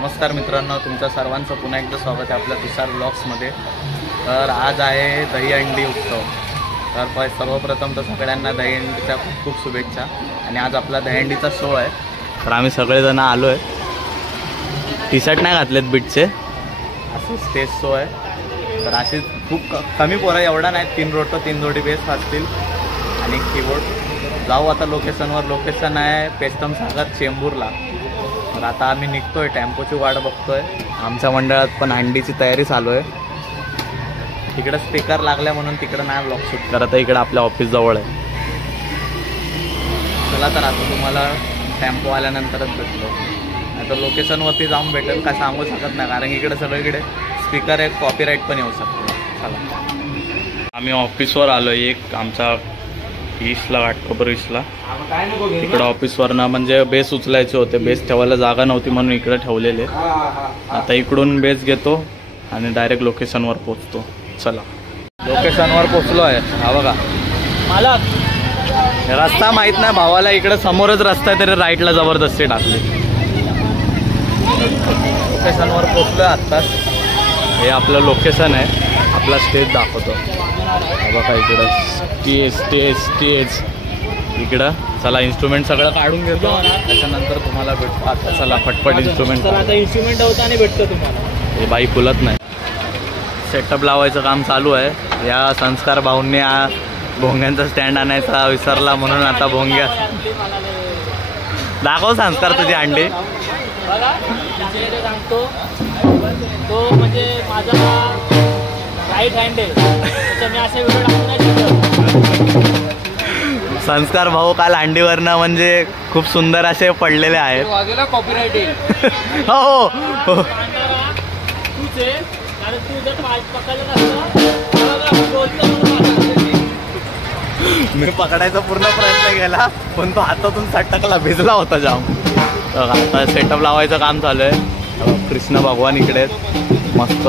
नमस्कार मित्रांनो, तुमच्या सर्वांचं पुन्हा एकदा स्वागत आहे आपल्या तुषार ब्लॉग्समध्ये। तर आज आहे दहीहंडी उत्सव। तर सर्वप्रथम तर सगळ्यांना दहीहंडीच्या खूप खूप शुभेच्छा। आणि आज आपला दहीहंडीचा शो आहे, तर आम्ही सगळेजण आलो आहे। टी शर्ट नाही घातलेत बीटचे, असे स्टेज शो आहे। तर अशी खूप कमी पोरं, एवढा नाही, 3 रोटो 3 जोडी बेस असतील आणि कीबोर्ड। जाऊ आता लोकेशनवर। लोकेशन आहे पेस्टम सागर चेंबूरला। तर आता आम्ही निघतोय, टेम्पोची वाट बघतोय। आमच्या मंडळात पण हंडीची तयारी चालू आहे। तिकडे स्पीकर लागल्या म्हणून तिकडे नाही ब्लॉग शूट करत आहे, इकडे आपल्या ऑफिस जवळ आहे। चला तर आता तुम्हाला टेम्पो आल्यानंतरच भेटलो, नाही तर लोकेशनवरती जाऊन भेटेल का सांगू शकत नाही, कारण इकडे सगळीकडे स्पीकर आहे, कॉपीराईट पण येऊ शकतो। चला आम्ही ऑफिसवर आलो, एक आमचा ईस्टला घाटकोपर ईस्टला इकडं ऑफिसवरनं म्हणजे बेस उचलायचे होते, बेस ठेवायला जागा नव्हती म्हणून इकडे ठेवलेले। आता इकडून बेस घेतो आणि डायरेक्ट लोकेशनवर पोचतो। चला लोकेशनवर पोचलो आहे। हा बघा मला रस्ता माहीत नाही भावाला, इकडे समोरच रस्ता आहे तरी राईटला जबरदस्ती टाकली। लोकेशनवर पोचलो आहे आत्ताच। हे आपलं लोकेशन आहे, आपला स्टेज दाखवतो। बघा इकडं स्टेज इकडं। चला इन्स्ट्रुमेंट सगळं काढून घेतो, त्याच्यानंतर तुम्हाला भेटतो। आता चला फटफट इन्स्ट्रुमेंट होता आणि भेटतो तुम्हाला। हे बाई फुलत नाही। सेटअप लावायचं काम चालू आहे। या संस्कार भाऊंनी भोंग्यांचा स्टँड आणायचा विसरला म्हणून आता भोंग्या दाखव। संस्कार तुझी अंडी सांगतो, तो म्हणजे माझा राईट हँड आहे, मी असे व्हिडिओ टाकू नाही शकत। संस्कार भाऊ काल अंडीवरनं म्हणजे खूप सुंदर असे पडलेले आहेत। कॉपीराईट आहे हो हो, तूच आहे, कारण तू जर पकडलं नसतं मी पकडायचा पूर्ण प्रयत्न केला, पण तो हातातून सटकला, भिजला होता जाम। तर आता सेटअप लावायचं काम चालू आहे। कृष्ण भगवान इकडे मस्त।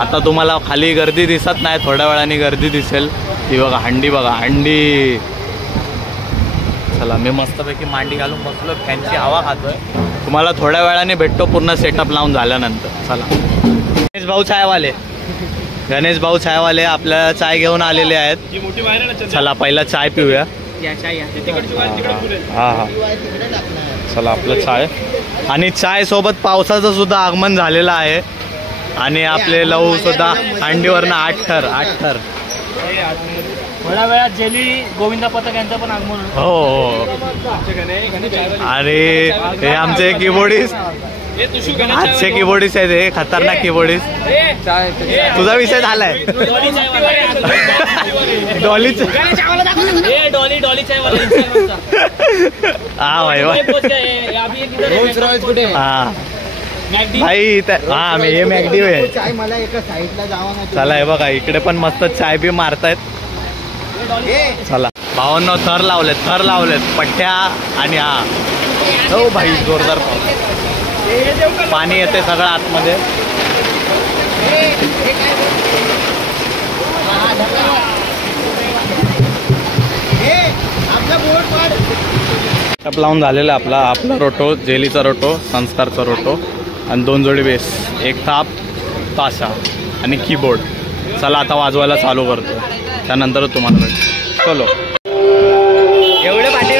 आता तुम्हाला खाली गर्दी दिसत नाही, थोड्या वेळाने गर्दी दिसेल। ही बघा हंडी, बघा हंडी। चला मी मस्तपैकी मांडी घालून बसलो, फॅनची हवा खातोय। तुम्हाला थोड्या वेळाने भेटतो पूर्ण सेटअप लावून झाल्यानंतर। चला गणेश भाऊ चायवाले, गणेश भाऊ चायवाले आपल्याला चाय घेऊन आलेले आहेत। चला पहिला चाय पिऊया। हा हा चला आपलं चाय। आणि चाय सोबत पावसाचं सुद्धा आगमन झालेलं आहे। आणि आपले लहू सुद्धा हंडीवरनं 8 थर। थोड्या वेळात जेली गोविंदा पथक यांचं पण आगमन हो। आणि हे आमचे कीबोर्डिस्ट, आजचे कीबोर्डिस्ट आहेत, हे खतरनाक कीबोर्डिस्ट। तुझा विषय झालाय डॉली हा भाई हा भाई हा मी हे मॅगडी आहे। मला एका साईडला जावं। चला हे बघा इकडे पण मस्त चाय बी मारतायत। चला भावांनो थर लावलेत पट्ट्या। आणि हा हो भाई जोरदार पाऊस, पाणी येते सगळं आतमध्ये। लावून झालेला आपला रोटो, जेलीचा रोटो, संस्कारचा रोटो आणि 2 जोडी बेस, एक थाप, ताशा आणि कीबोर्ड। चला आता वाजवायला चालू करतो, त्यानंतर तुम्हाला भेटतो। चलो एवढे पाठी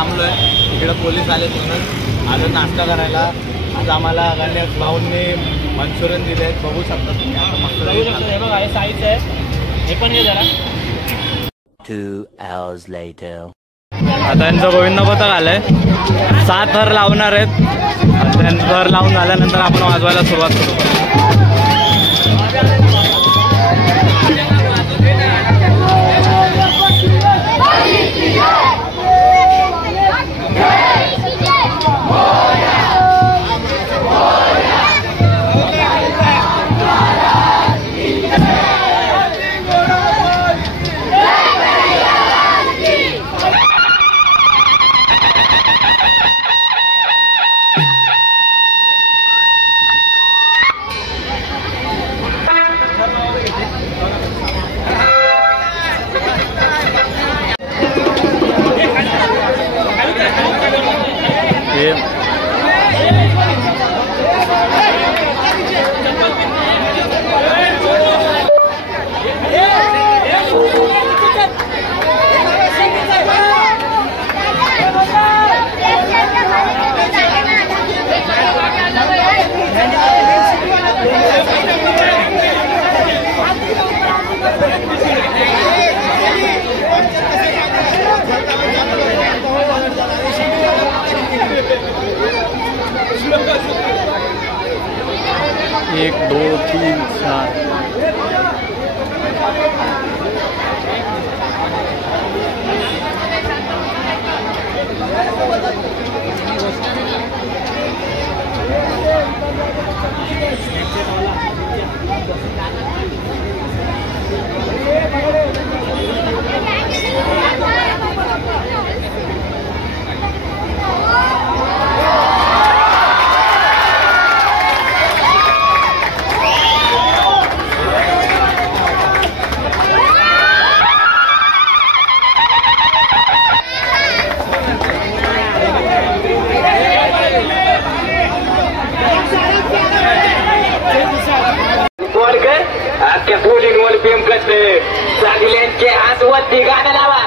थांबलो आहे. इकडे पोलीस आले म्हणून आलो नाश्ता करायला. आज आम्हाला गणेश भाऊंनी मंचुरियन दिले आहेत. बघू शकता तुम्ही आता मस्त बघू शकतो. हे बघा हे साईज आहे. हे पण हे जरा 2 hours later. आता यांचं गोविंद पथक आलंय. 7 थर लावणार आहेत. त्यांचं थर लावून झाल्यानंतर आपण वाजवायला सुरुवात करू. एक दो तीन चार आजच्या पोलींवर प्रेम करते चांगल्यांचे हात वरती गाणं लावा.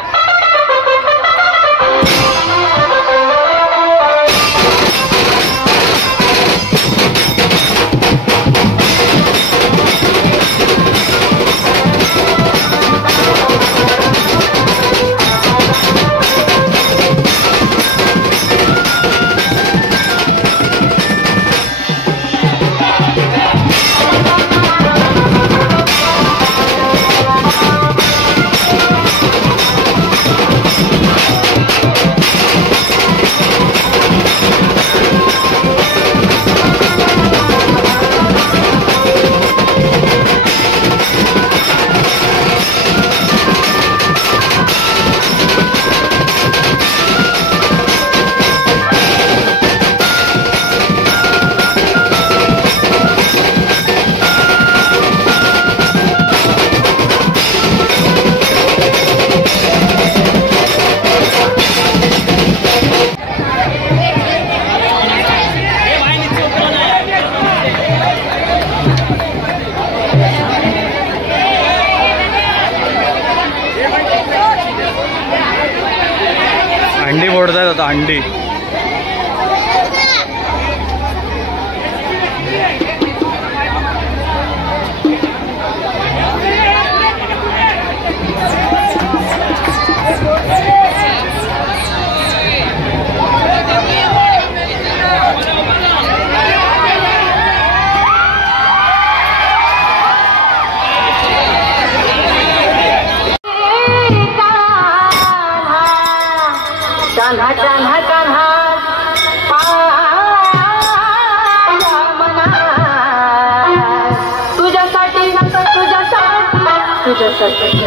अंडी फोडतायत आता अंडी. कान्हा कान्हा कान्हा तुझ्यासाठी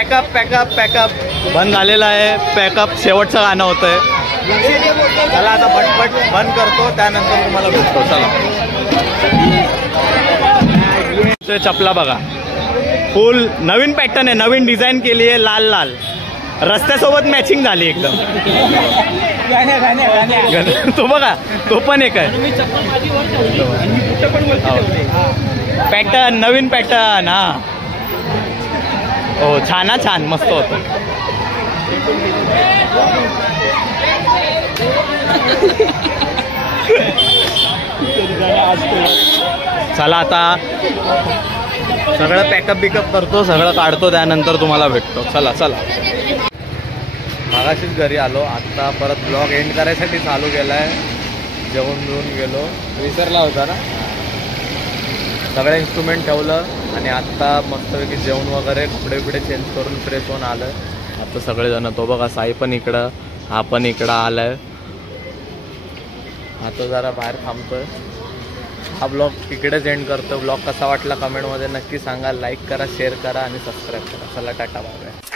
पॅकअप पॅकअप पॅकअप बंद झालेलं आहे. पॅकअप शेवटचं गाणं होतं आहे. चला आता पटपट बंद करतो, त्यानंतर तुम्हाला भेटतो. चला. ते चपला बघा, फुल नवीन पॅटर्न आहे, नवीन डिझाईन केली आहे, लाल लाल रस्त्यासोबत मॅचिंग झाली एकदम. तो बघा, तो पण एक आहे पॅटर्न, नवीन पॅटर्न. हा हो, छान छान, मस्त होतं. चला आता सगळं पॅकअप बिकअप करतो, सगळं काढतो, त्यानंतर तुम्हाला भेटतो. चला चला. मागाशीच घरी आलो, आत्ता परत ब्लॉग एंड करायसाठी चालू केला आहे. जेवण बिवून गेलो, विसरला होता ना. सगळं इन्स्ट्रुमेंट ठेवलं आणि आत्ता मस्तपैकी जेवण वगैरे, कपडे बिपडे चेंज करून फ्रेश होऊन आलं. आता सगळेजण, तो बघा साई पण इकडं, हा पण इकडं आला आहे. आता जरा बाहेर थांबतोय. हा ब्लॉग इकडेच एंड करतो. ब्लॉग कसा वाटला कमेंटमध्ये नक्की सांगा. लाईक करा, शेअर करा आणि सबस्क्राईब करा. चला, टाटा, बाय बाय.